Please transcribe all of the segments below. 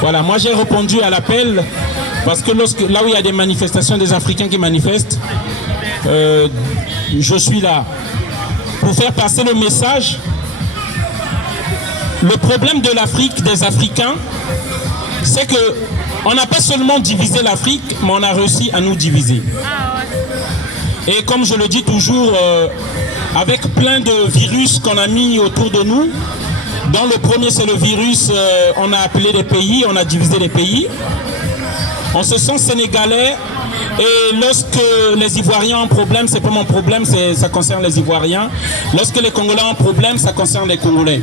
Voilà, moi j'ai répondu à l'appel parce que là où il y a des manifestations des Africains qui manifestent, je suis là pour faire passer le message. Le problème de l'Afrique, des Africains, c'est que on n'a pas seulement divisé l'Afrique, mais on a réussi à nous diviser. Et comme je le dis toujours, avec plein de virus qu'on a mis autour de nous, dans le premier c'est le virus, on a appelé des pays, on a divisé les pays. On se sent sénégalais et lorsque les Ivoiriens ont un problème, c'est pas mon problème, ça concerne les Ivoiriens. Lorsque les Congolais ont un problème, ça concerne les Congolais.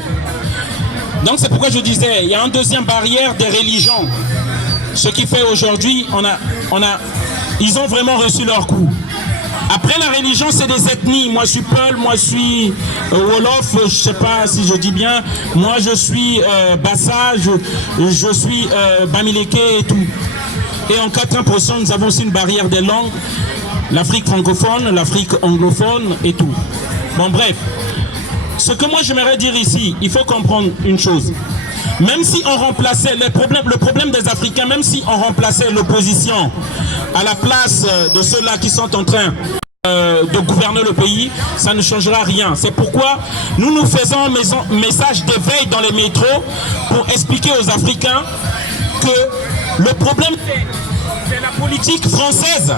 Donc c'est pourquoi je disais, il y a une deuxième barrière des religions. Ce qui fait aujourd'hui, ils ont vraiment reçu leur coup. Après la religion, c'est des ethnies. Moi, je suis Peul, moi, je suis Wolof, je ne sais pas si je dis bien. Moi, je suis Bassa, je suis Bamileke et tout. Et en 80%, nous avons aussi une barrière des langues. L'Afrique francophone, l'Afrique anglophone et tout. Bon, bref. Ce que moi, j'aimerais dire ici, il faut comprendre une chose. Même si on remplaçait le problème des Africains, même si on remplaçait l'opposition à la place de ceux-là qui sont en train de gouverner le pays, ça ne changera rien. C'est pourquoi nous faisons un message d'éveil dans les métros pour expliquer aux Africains que le problème, c'est la politique française.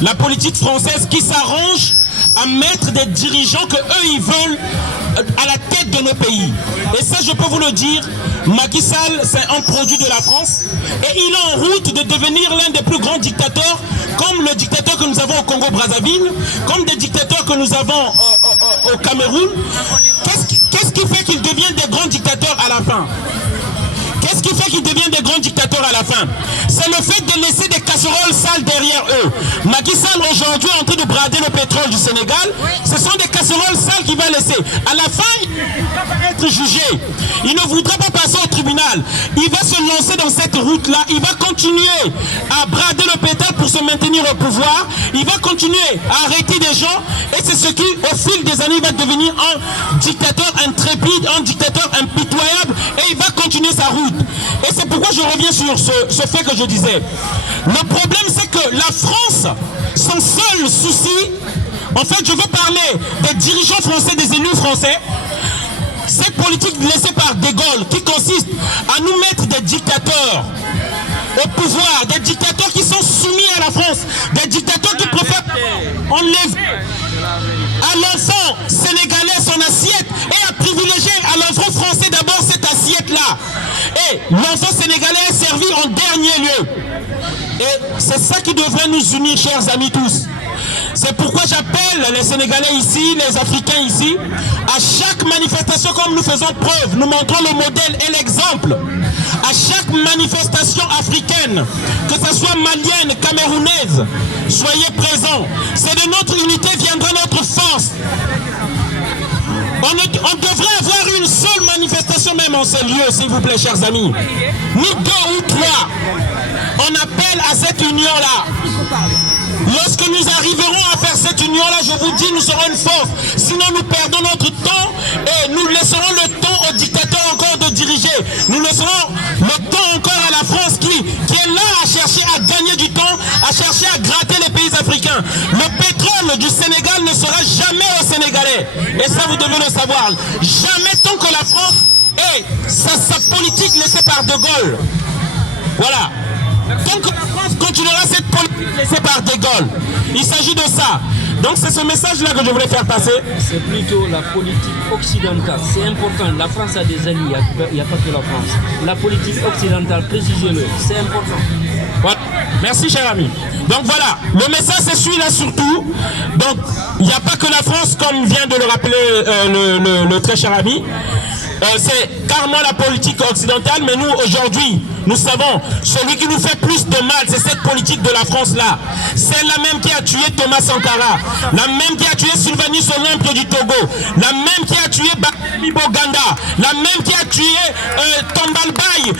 La politique française qui s'arrange à mettre des dirigeants que eux ils veulent à la tête de nos pays. Et ça, je peux vous le dire, Macky Sall, c'est un produit de la France et il est en route de devenir l'un des plus grands dictateurs, comme le dictateur que nous avons au Congo-Brazzaville, comme des dictateurs que nous avons au Cameroun. Qu'est-ce qui fait qu'ils deviennent des grands dictateurs à la fin? Qu'est-ce qui fait qu'ils deviennent des grands dictateurs à la fin? C'est le fait de laisser des casseroles sales derrière eux. Macky Sall aujourd'hui est en train de brader le pétrole du Sénégal. Ce sont des casseroles sales qu'il va laisser. À la fin, il ne va pas être jugé. Il ne voudra pas passer au tribunal. Il va se lancer dans cette route-là. Il va continuer à brader le pétrole pour se maintenir au pouvoir. Il va continuer à arrêter des gens. Et c'est ce qui, au fil des années, va devenir un dictateur intrépide, un dictateur impitoyable. Et il va continuer sa route. Et c'est pourquoi je reviens sur ce fait que je disais. Le problème, c'est que la France, son seul souci, en fait, je veux parler des dirigeants français, des élus français, cette politique laissée par De Gaulle, qui consiste à nous mettre des dictateurs au pouvoir, des dictateurs qui sont soumis à la France, des dictateurs qui préfèrent enlever à l'enfant sénégalais son assiette et à privilégier à l'enfant français d'abord cette assiette-là. Et l'enfant sénégalais est servi en dernier lieu. Et c'est ça qui devrait nous unir, chers amis tous. C'est pourquoi j'appelle les Sénégalais ici, les Africains ici, à chaque manifestation comme nous faisons preuve, nous montrons le modèle et l'exemple. À chaque manifestation africaine, que ce soit malienne, camerounaise, soyez présents. C'est de notre unité viendra notre force. On devrait avoir une seule manifestation même en ces lieux, s'il vous plaît, chers amis. Ni deux ou trois. On appelle à cette union-là. Lorsque nous arriverons à faire cette union-là, je vous dis, nous serons une force. Sinon, nous perdons notre temps et nous laisserons le temps aux dictateurs encore de diriger. Nous laisserons le temps encore à la France qui est là à chercher à gagner du temps, à chercher à gratter les pays africains. Le pétrole du Sénégal ne sera jamais aux Sénégalais. Et ça, vous devez le savoir. Jamais tant que la France ait sa politique laissée par De Gaulle. Voilà. Tant que la France continuera cette politique laissée par De Gaulle. Il s'agit de ça. Donc c'est ce message-là que je voulais faire passer. C'est plutôt la politique occidentale. C'est important. La France a des alliés. Il n'y a pas que la France. La politique occidentale, précisez-le. C'est important. Voilà. Merci, cher ami. Donc voilà, le message c'est celui-là surtout. Donc il n'y a pas que la France, comme vient de le rappeler le très cher ami. C'est carrément la politique occidentale, mais nous aujourd'hui, nous savons, celui qui nous fait plus de mal, c'est cette politique de la France-là. C'est la même qui a tué Thomas Sankara, la même qui a tué Sylvanus Olympe du Togo, la même qui a tué Bakary Boganda, la même qui a tué Tombalbaye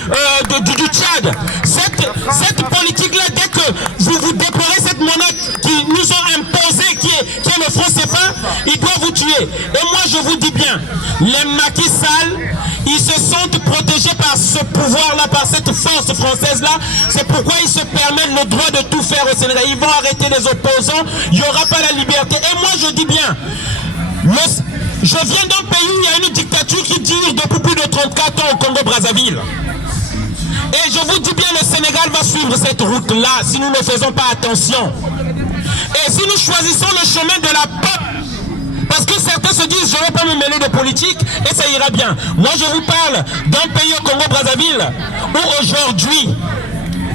du Tchad. Cette politique-là, dès que vous déplorez cette monnaie qui nous ont imposée, qui qui est le franc CFA, il doit vous tuer. Et moi je vous dis bien, les Macky Sall, ils se sentent protégés par ce pouvoir-là, par cette force française-là. C'est pourquoi ils se permettent le droit de tout faire au Sénégal. Ils vont arrêter les opposants, il n'y aura pas la liberté. Et moi je dis bien, je viens d'un pays où il y a une dictature qui dure depuis plus de 34 ans au Congo-Brazzaville. Et je vous dis bien, le Sénégal va suivre cette route-là si nous ne faisons pas attention. Et si nous choisissons le chemin de la pop, parce que certains se disent, je ne vais pas me mêler de politique et ça ira bien. Moi, je vous parle d'un pays au Congo-Brazzaville où aujourd'hui,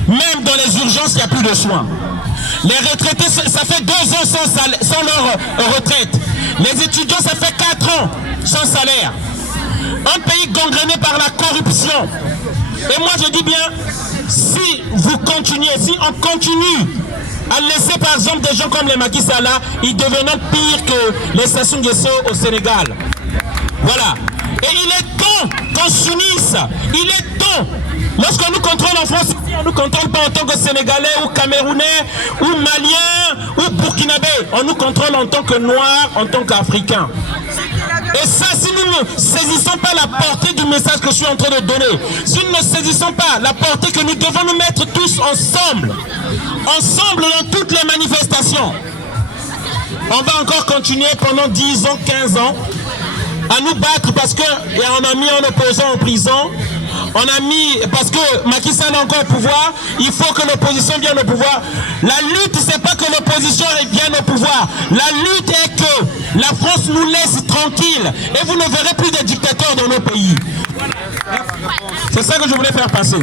même dans les urgences, il n'y a plus de soins. Les retraités, ça fait 2 ans sans leur retraite. Les étudiants, ça fait 4 ans sans salaire. Un pays gangréné par la corruption. Et moi je dis bien, si vous continuez, si on continue à laisser par exemple des gens comme les Macky Sall, ils deviendront pires que les Sassou Nguesso au Sénégal. Voilà. Et il est temps qu'on s'unisse. Il est temps. Lorsqu'on nous contrôle en France, on ne nous contrôle pas en tant que Sénégalais ou Camerounais ou Maliens ou Burkinabé. On nous contrôle en tant que Noirs, en tant qu'Africains. Et ça, si nous ne saisissons pas la portée du message que je suis en train de donner, si nous ne saisissons pas la portée que nous devons nous mettre tous ensemble dans toutes les manifestations, on va encore continuer pendant 10 ans, 15 ans, à nous battre parce qu'on a mis un opposant en prison. On a mis, parce que Macky Sall est encore au pouvoir, il faut que l'opposition vienne au pouvoir. La lutte, c'est pas que l'opposition vienne au pouvoir. La lutte est que la France nous laisse tranquille et vous ne verrez plus de dictateurs dans nos pays. C'est ça que je voulais faire passer.